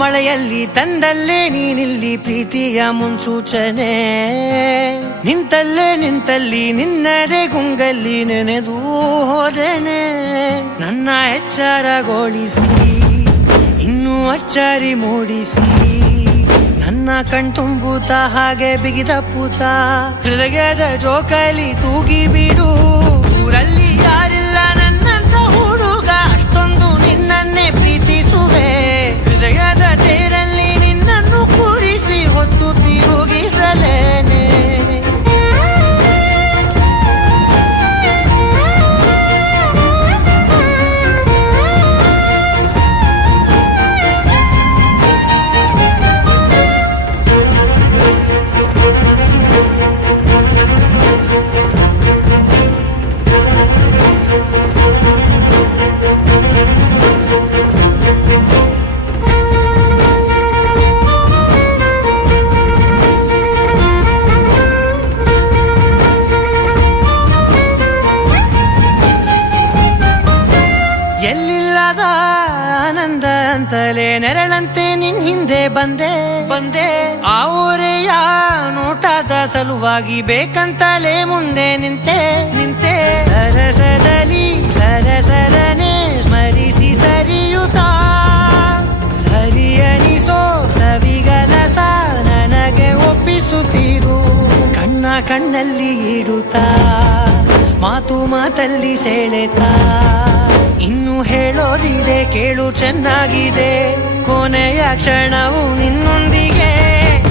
ಮಳೆಯಲ್ಲಿ ತಂದಲ್ಲೇ ನೀನಿಲ್ಲಿ ಪ್ರೀತಿಯ ಮುನ್ಸೂಚನೆ, ನಿಂತಲ್ಲಿ ನಿನ್ನದೇ ಗುಂಗಲ್ಲಿ ನೆನೆದು ಹೋದೆನೆ. ನನ್ನ ಎಚ್ಚರಗೊಳಿಸಿ ಇನ್ನೂ ಅಚ್ಚರಿ ಮೂಡಿಸಿ, ನನ್ನ ಕಣ್ತುಂಬುತ್ತ ಹಾಗೆ ಬಿಗಿದ ಪೂತ ಹೃದಯದ ಜೋಕಾಲಿ ತೂಗಿ ಬಿಡು. ಊರಲ್ಲಿ ಯಾರಿಲ್ಲ ನನ್ನಂತ ಹುಡುಗ, ಅಷ್ಟೊಂದು ನಿನ್ನನ್ನೇ ಪ್ರೀತಿಸುವೆ. ಹೃದಯದ ತೇರಲ್ಲಿ ನಿನ್ನನ್ನು ಕೂರಿಸಿ ಹೊತ್ತು ತಿರುಗಿಸಲೇನೆ. ಎಲ್ಲಿಲ್ಲದ ಆನಂದ ಅಂತಲೇ ನೆರಳಂತೆ ನಿನ್ ಹಿಂದೆ ಬಂದೆ. ಆ ಊರೆಯ ನೋಟದ ಸಲುವಾಗಿ ಬೇಕಂತಲೇ ಮುಂದೆ ನಿಂತೆ. ಸರಸದನೆ ಸ್ಮರಿಸಿ ಸರಿಯುತ್ತಾ, ಸರಿಯನಿಸೋ ಸವಿಗನಸ ನನಗೆ ಒಪ್ಪಿಸುತ್ತೀರು. ಕಣ್ಣಲ್ಲಿ ಇಡುತ್ತಾ, ಮಾತಲ್ಲಿ ಸೆಳೆತಾ, ಇನ್ನು ಹೇಳೋದಿದೆ ಕೇಳು ಚೆನ್ನಾಗಿದೆ. ಕೊನೆಯ ಕ್ಷಣವು ನಿನ್ನೊಂದಿಗೆ.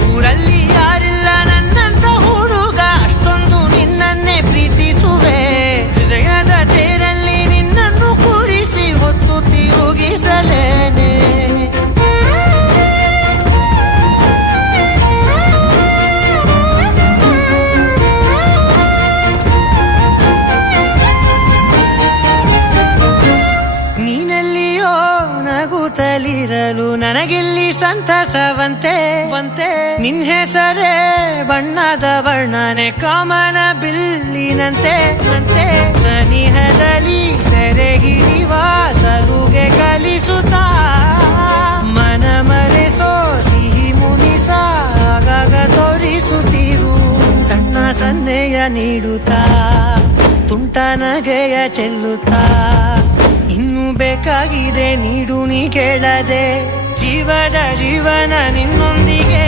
ಊರಲ್ಲಿ ಯಾರಿಲ್ಲ ನನ್ನಂತ ಹುಡುಗ, ಅಷ್ಟೊಂದು ನಿನ್ನನ್ನೇ ಪ್ರೀತಿಸುವೆ. ಹೃದಯದ ತೇರಲ್ಲಿ ನಿನ್ನನ್ನು ಕೂರಿಸಿ ಹೊತ್ತು ತಿರುಗಿಸಲೇನೆ. ನೀನೆಲ್ಲಿಯೋ ನಗುತ್ತಲಿರಲು ನನಗಿಲ್ಲಿ ಸಂತಸವಂತೆ. ನಿನ್ ಹೆಸರೇ ಬಣ್ಣದ ವರ್ಣನೆ ಕಾಮನ ಬಿಲ್ಲಿನಂತೆ. ಸನಿಹದಲ್ಲಿ ಸೆರೆ ಹಿಡಿಯುವ ಸಲುಗೆ ಕಲಿಸುತ್ತಾ, ಮನ ಮರೆಸೋ ಸಿಹಿ ಮುನಿಸ ಆಗಾಗ ತೋರಿಸುತ್ತೀರು. ಸಣ್ಣ ಸನ್ನೆಯ ನೀಡುತ್ತಾ, ತುಂಟ ನಗೆಯ ಚೆಲ್ಲುತ್ತಾ, ಇನ್ನು ಬೇಕಾಗಿದೆ ನೀಡು ನೀ ಕೇಳದೆ. ಜೀವನ ನಿನ್ನೊಂದಿಗೆ.